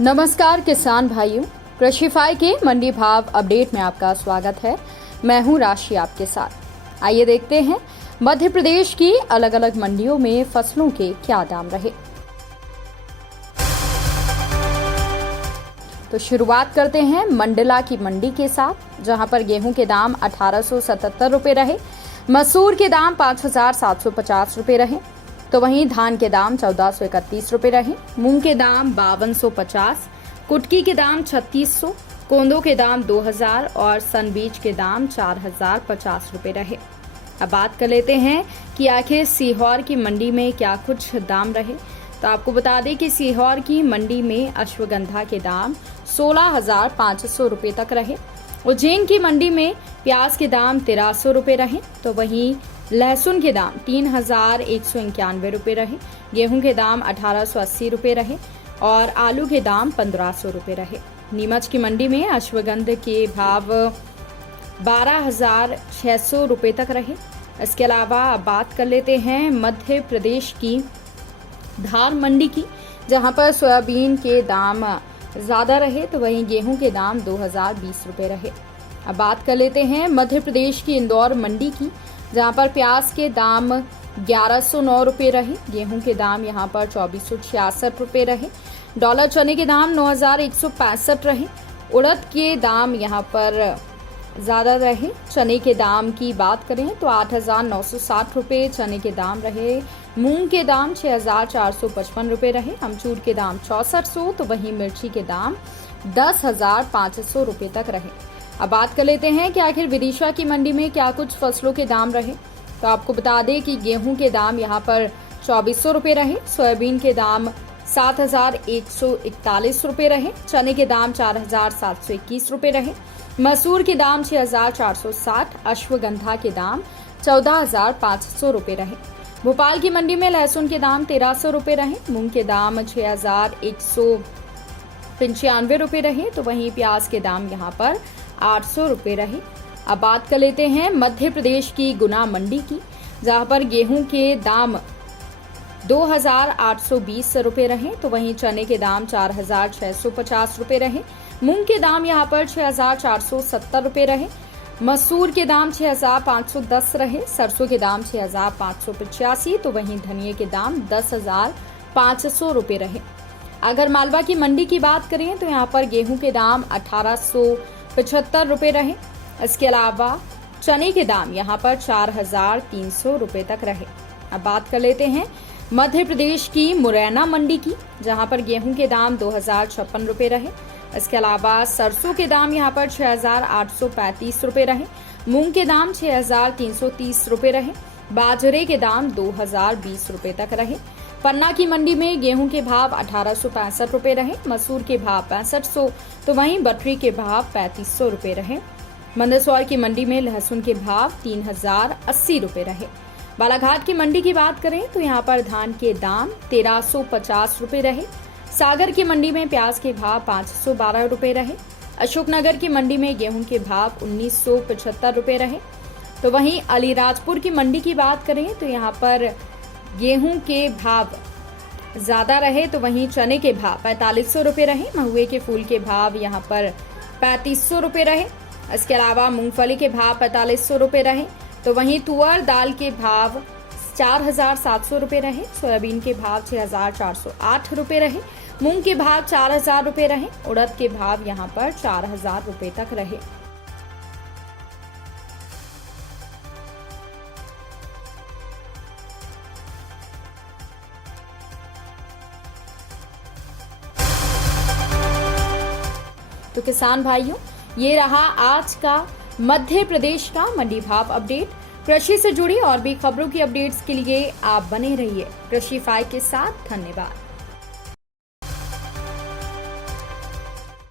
नमस्कार किसान भाइयों, कृषिफाई के मंडी भाव अपडेट में आपका स्वागत है। मैं हूं राशि आपके साथ। आइए देखते हैं मध्य प्रदेश की अलग अलग मंडियों में फसलों के क्या दाम रहे। तो शुरुआत करते हैं मंडला की मंडी के साथ, जहां पर गेहूं के दाम 1877 रुपए रहे, मसूर के दाम 5750 रुपए रहे। तो वहीं धान के दाम 1431 रुपए रहे, मूंग के दाम 5250, कुटकी के दाम 3600, कोंदो के दाम 2000 और सन बीज के दाम 4050 रुपए रहे। अब बात कर लेते हैं कि आखिर सीहोर की मंडी में क्या कुछ दाम रहे। तो आपको बता दें कि सीहोर की मंडी में अश्वगंधा के दाम 16,500 रुपए तक रहे। उज्जैन की मंडी में प्याज के दाम 1300 रुपए रहे। तो वहीं लहसुन के दाम 3,191 रुपए रहे, गेहूं के दाम 1880 रुपए रहे और आलू के दाम 1500 रुपए रहे। नीमच की मंडी में अश्वगंध के भाव 12,600 रुपए तक रहे। इसके अलावा अब बात कर लेते हैं मध्य प्रदेश की धार मंडी की, जहां पर सोयाबीन के दाम ज्यादा रहे। तो वहीं गेहूं के दाम 2020 रुपए रहे। अब बात कर लेते हैं मध्य प्रदेश की इंदौर मंडी की, जहां पर प्याज के दाम 1109 रुपए रहे, गेहूं के दाम यहां पर 2466 रुपए रहे, डॉलर चने के दाम 9165 रहे, उड़द के दाम यहां पर ज्यादा रहे। चने के दाम की बात करें तो 8,960 रुपए चने के दाम रहे, मूंग के दाम 6,455 रुपए रहे, अमचूर के दाम 6400, तो वहीं मिर्ची के दाम 10,500 रुपए तक रहे। अब बात कर लेते हैं कि आखिर विदिशा की मंडी में क्या कुछ फसलों के दाम रहे। तो आपको बता दें कि गेहूं के दाम यहां पर 2400 रुपए रहे, सोयाबीन के दाम 7,141 रुपए रहे, चने के दाम 4,721 रुपए रहे, मसूर के दाम 6,460, अश्वगंधा के दाम 14,500 रुपए रहे। भोपाल की मंडी में लहसुन के दाम 1300 रुपए रहे, मूंग के दाम 6,195 रुपए रहे। तो वहीं प्याज के दाम यहां पर 800 रुपए रहे। अब बात कर लेते हैं मध्य प्रदेश की गुना मंडी की, जहां पर गेहूं के दाम 2,820 रुपए रहे। तो वहीं चने के दाम 4,650 रुपए रहे, मूंग के दाम यहां पर 6,470 रुपए रहे, मसूर के दाम 6,510 रहे, सरसों के दाम 6,585। तो वहीं धनिये के दाम 10,500 रुपए रहे। अगर मालवा की मंडी की बात करें तो यहाँ पर गेहूं के दाम 1,875 रुपए रहे। इसके अलावा चने के दाम यहाँ पर 4,300 रुपए तक रहे। अब बात कर लेते हैं मध्य प्रदेश की मुरैना मंडी की, जहां पर गेहूं के दाम 2,056 रुपए रहे। इसके अलावा सरसों के दाम यहाँ पर 6,835 रुपए रहे, मूंग के दाम 6,330 रुपए रहे, बाजरे के दाम 2,020 रुपए तक रहे। पन्ना की मंडी में गेहूं के भाव 1,865 रुपए रहे, मसूर के भाव 6500, तो वहीं बटरी के भाव 3,500 रुपए रहे। मंदसौर की मंडी में लहसुन के भाव 3,080 रुपए रहे। बालाघाट की मंडी की बात करें तो यहाँ पर धान के दाम 1,350 रुपए रहे। सागर की मंडी में प्याज के भाव 512 रुपए रहे। अशोकनगर की मंडी में गेहूं के भाव 1,975 रुपए रहे। तो वहीं अलीराजपुर की मंडी की बात करें तो यहाँ पर गेहूं के भाव ज्यादा रहे। तो वहीं चने के भाव 4,500 रुपए रहे, महुए के फूल के भाव यहाँ पर 3,500 रुपए रहे। इसके अलावा मूंगफली के भाव 4,500 रुपए रहे। तो वहीं तुअर दाल के भाव 4,700 रुपए रहे, सोयाबीन के भाव 6,408 रुपए रहे, मूंग के भाव 4,000 रुपए रहे, उड़द के भाव यहाँ पर 4,000 रुपए तक रहे। तो किसान भाइयों, ये रहा आज का मध्य प्रदेश का मंडी भाव अपडेट। कृषि से जुड़ी और भी खबरों की अपडेट्स के लिए आप बने रहिए कृषिफाई के साथ। धन्यवाद।